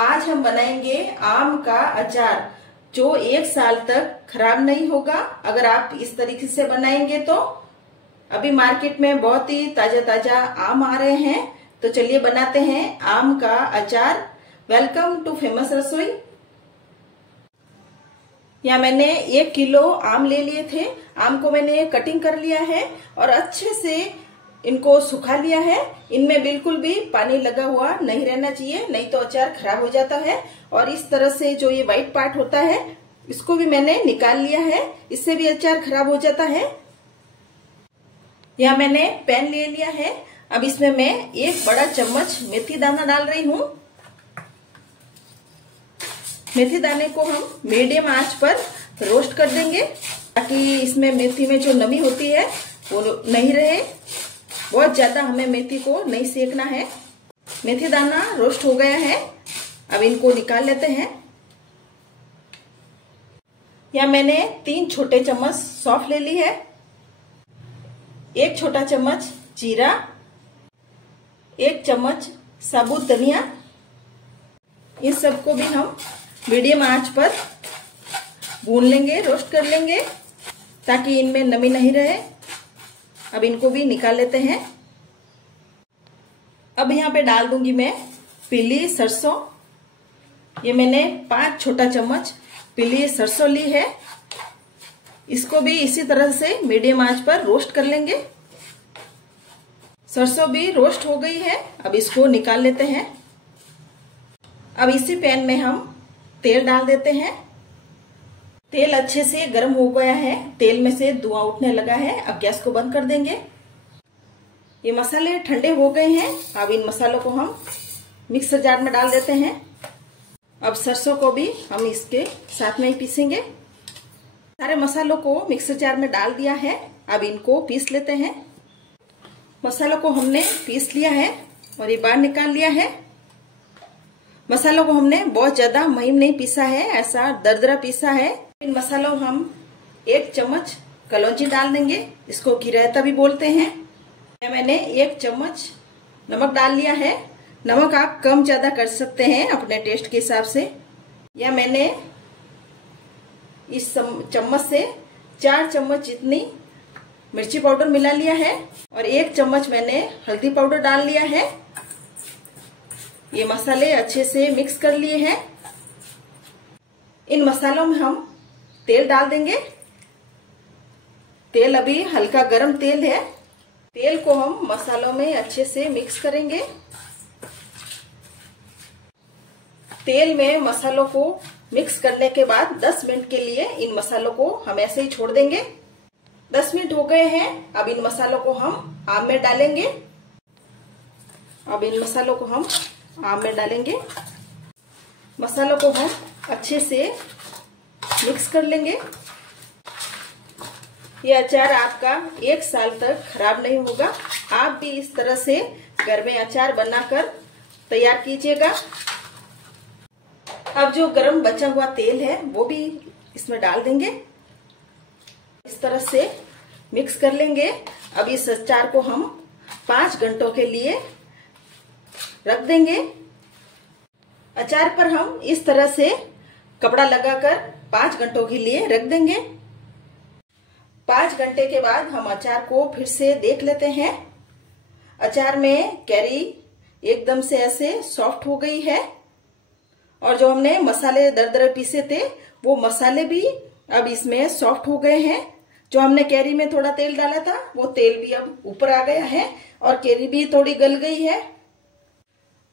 आज हम बनाएंगे आम का अचार जो 1 साल तक खराब नहीं होगा अगर आप इस तरीके से बनाएंगे तो। अभी मार्केट में बहुत ही ताजा ताजा आम आ रहे हैं, तो चलिए बनाते हैं आम का अचार। वेलकम टू फेमस रसोई। यहाँ मैंने 1 किलो आम ले लिए थे। आम को मैंने कटिंग कर लिया है और अच्छे से इनको सुखा लिया है। इनमें बिल्कुल भी पानी लगा हुआ नहीं रहना चाहिए, नहीं तो अचार खराब हो जाता है। और इस तरह से जो ये व्हाइट पार्ट होता है इसको भी मैंने निकाल लिया है, इससे भी अचार खराब हो जाता है। यहाँ मैंने पैन ले लिया है। अब इसमें मैं 1 बड़ा चम्मच मेथी दाना डाल रही हूँ। मेथी दाने को हम मीडियम आंच पर रोस्ट कर देंगे ताकि इसमें मेथी में जो नमी होती है वो नहीं रहे। बहुत ज्यादा हमें मेथी को नहीं सेकना है। मेथी दाना रोस्ट हो गया है, अब इनको निकाल लेते हैं। यहाँ मैंने 3 छोटे चम्मच सौंफ ले ली है, 1 छोटा चम्मच जीरा, 1 चम्मच साबुत धनिया। इन सबको भी हम मीडियम आंच पर भून लेंगे, रोस्ट कर लेंगे ताकि इनमें नमी नहीं रहे। अब इनको भी निकाल लेते हैं। अब यहाँ पे डाल दूंगी मैं पीली सरसों। ये मैंने 5 छोटा चम्मच पीली सरसों ली है। इसको भी इसी तरह से मीडियम आंच पर रोस्ट कर लेंगे। सरसों भी रोस्ट हो गई है, अब इसको निकाल लेते हैं। अब इसी पैन में हम तेल डाल देते हैं। तेल अच्छे से गर्म हो गया है, तेल में से धुआं उठने लगा है। अब गैस को बंद कर देंगे। ये मसाले ठंडे हो गए हैं, अब इन मसालों को हम मिक्सर जार में डाल देते हैं। अब सरसों को भी हम इसके साथ में ही पीसेंगे। सारे मसालों को मिक्सर जार में डाल दिया है, अब इनको पीस लेते हैं। मसालों को हमने पीस लिया है और ये बाहर निकाल लिया है। मसालों को हमने बहुत ज्यादा महीन नहीं पीसा है, ऐसा दरदरा पीसा है। इन मसालों हम 1 चम्मच कलौंजी डाल देंगे, इसको घिरायता भी बोलते हैं। मैंने 1 चम्मच नमक डाल लिया है। नमक आप कम ज्यादा कर सकते हैं अपने टेस्ट के हिसाब से। या मैंने इस चम्मच से 4 चम्मच जितनी मिर्ची पाउडर मिला लिया है और 1 चम्मच मैंने हल्दी पाउडर डाल लिया है। ये मसाले अच्छे से मिक्स कर लिए हैं। इन मसालों में हम तेल डाल देंगे। तेल अभी हल्का गरम तेल है। तेल को हम मसालों में अच्छे से मिक्स करेंगे। तेल में मसालों को मिक्स करने के बाद 10 मिनट के लिए इन मसालों को हम ऐसे ही छोड़ देंगे। 10 मिनट हो गए हैं, अब इन मसालों को हम आम में डालेंगे। अब इन मसालों को हम आम में डालेंगे। मसालों को हम अच्छे से मिक्स कर लेंगे। ये अचार आपका 1 साल तक खराब नहीं होगा। आप भी इस तरह से घर में अचार बनाकर तैयार कीजिएगा। अब जो गरम बचा हुआ तेल है वो भी इसमें डाल देंगे। इस तरह से मिक्स कर लेंगे। अब इस अचार को हम 5 घंटों के लिए रख देंगे। अचार पर हम इस तरह से कपड़ा लगाकर 5 घंटों के लिए रख देंगे। 5 घंटे के बाद हम अचार को फिर से देख लेते हैं। अचार में कैरी एकदम से ऐसे सॉफ्ट हो गई है और जो हमने मसाले दरदरे पीसे थे वो मसाले भी अब इसमें सॉफ्ट हो गए हैं। जो हमने कैरी में थोड़ा तेल डाला था वो तेल भी अब ऊपर आ गया है और कैरी भी थोड़ी गल गई है।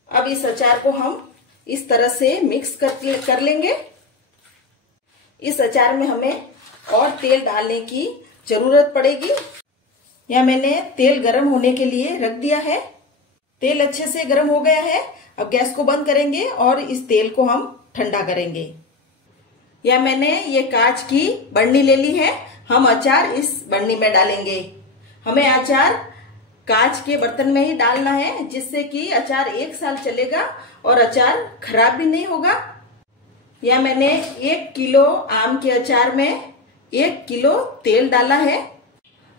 अब इस अचार को हम इस तरह से मिक्स कर लेंगे। इस अचार में हमें और तेल डालने की जरूरत पड़ेगी। या मैंने तेल गर्म होने के लिए रख दिया है। तेल अच्छे से गर्म हो गया है, अब गैस को बंद करेंगे और इस तेल को हम ठंडा करेंगे। या मैंने ये कांच की बर्नी ले ली है, हम अचार इस बर्नी में डालेंगे। हमें अचार कांच के बर्तन में ही डालना है जिससे कि अचार 1 साल चलेगा और अचार खराब भी नहीं होगा। या मैंने 1 किलो आम के अचार में 1 किलो तेल डाला है।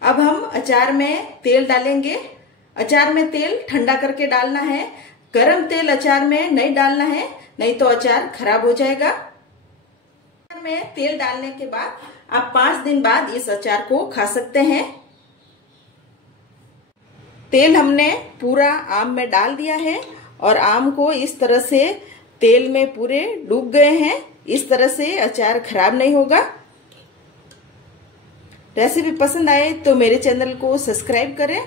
अब हम अचार में तेल डालेंगे। अचार में तेल ठंडा करके डालना है, गरम तेल अचार में नहीं डालना है। नहीं तो अचार खराब हो जाएगा। में तेल डालने के बाद आप 5 दिन बाद इस अचार को खा सकते हैं। तेल हमने पूरा आम में डाल दिया है और आम को इस तरह से तेल में पूरे डूब गए हैं। इस तरह से अचार खराब नहीं होगा। रेसिपी पसंद आए तो मेरे चैनल को सब्सक्राइब करें